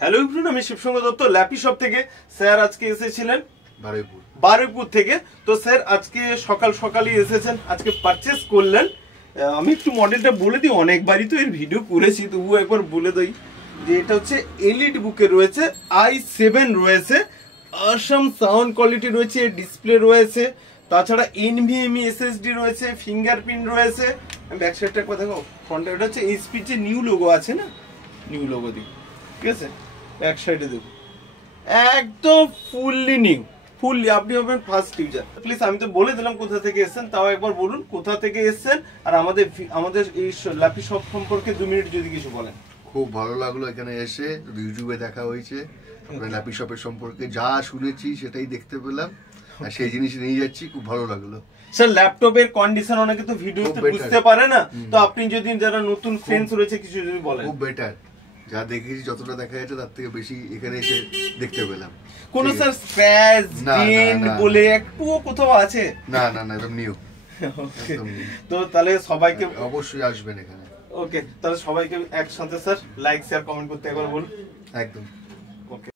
Hello everyone, আমি শিবসঙ্গ Dutta lappy shop থেকে। Sir আজকে এসেছিলেন বারুইপুর থেকে। তো স্যার আজকে সকাল সকালই এসেছেন, আজকে পারচেস করলেন। আমি একটু মডেলটা বলে দিই, অনেকবারই তো এর ভিডিও করেছি, তবুও একবার বলে দিই যে এটা হচ্ছে এলিট বুকে রয়েছে, i7 রয়েছে, আসাম সাউন্ড কোয়ালিটি রয়েছে, ডিসপ্লে রয়েছে, তাছাড়া NVMe SSD রয়েছে, ফিঙ্গারপ্রিন্ট রয়েছে। ব্যাক সাইডটা একবার দেখো, ফ্রন্টে এটা হচ্ছে এইচপি যে নিউ লোগো আছে না, নিউ লোগো দিই, ঠিক আছে। ব্যাক সাইডে দেখুন, একদম ফুললি নিউ, ফুললি আপনি হবেন ফার্স্ট ইউজার। প্লিজ আমি তো বলে দিলাম কোথা থেকে এসেছেন, তাও একবার বলুন কোথা থেকে এসেছেন, আর আমাদের এই ল্যাপি শপ সম্পর্কে 2 মিনিট যদি কিছু বলেন। খুব ভালো লাগলো এখানে এসে, ইউটিউবে দেখা হয়েছে আপনার ল্যাপি শপের সম্পর্কে, যা শুনেছি সেটাই দেখতে পেলাম আর সেই জিনিস নিয়ে যাচ্ছি, খুব ভালো লাগলো। স্যার ল্যাপটপের কন্ডিশন অনেকে তো ভিডিওতে বুঝতে পারে না, তো আপনি যদি যারা নতুন ফ্রেন্ডস রয়েছে কিছু যদি বলেন। খুব বেটার, যা দেখেছি যতটা দেখা যাচ্ছে তার থেকে বেশি এখানে এসে দেখতে পেলাম। কোন স্যার স্ক্র্যাচ ডেন্ট বলে একটুও কোথাও আছে? না না না, একদম নিউ। তো তাহলে সবাইকে অবশ্যই আসবেন এখানে। ওকে, তাহলে সবাইকে একসাথে স্যার লাইক শেয়ার কমেন্ট করতে একবার বলুন। একদম।